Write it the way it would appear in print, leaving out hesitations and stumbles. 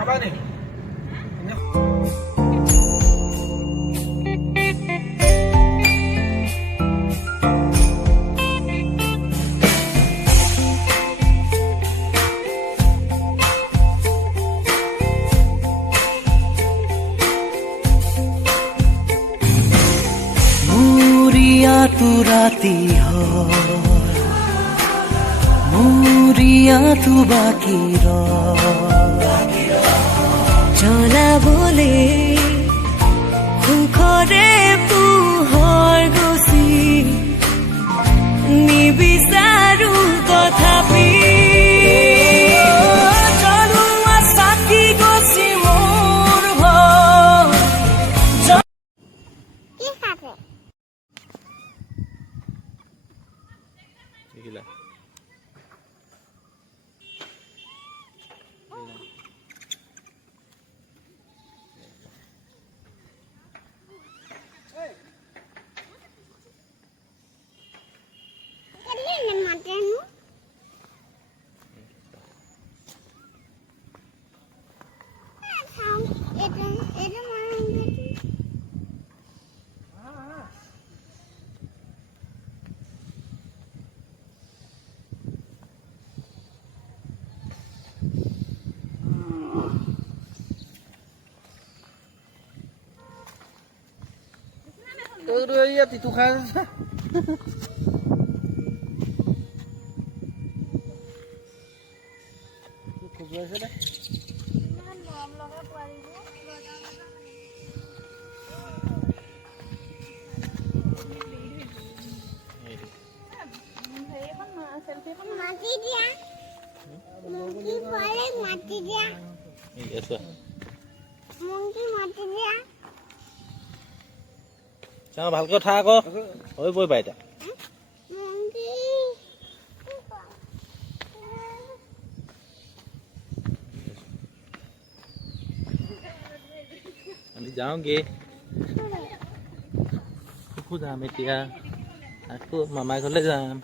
নাবা নি तू राती हो मुरिया तू बाकी रो चला बोले खुखरे पुहर गसी निबिसारू तथापि चलुवा साथी गसी मोर भ Gila. Udah iya itu kan. Biasa deh. Mati dia. Mungkin boleh mati dia. Iya sah. Mungkin mati dia. Jangan ভালকে উঠা আকৌ হৈ বই বাইটা আমি যাওঁগে যাম এতিয়া আকৌ মামাৰ ঘৰলৈ যাম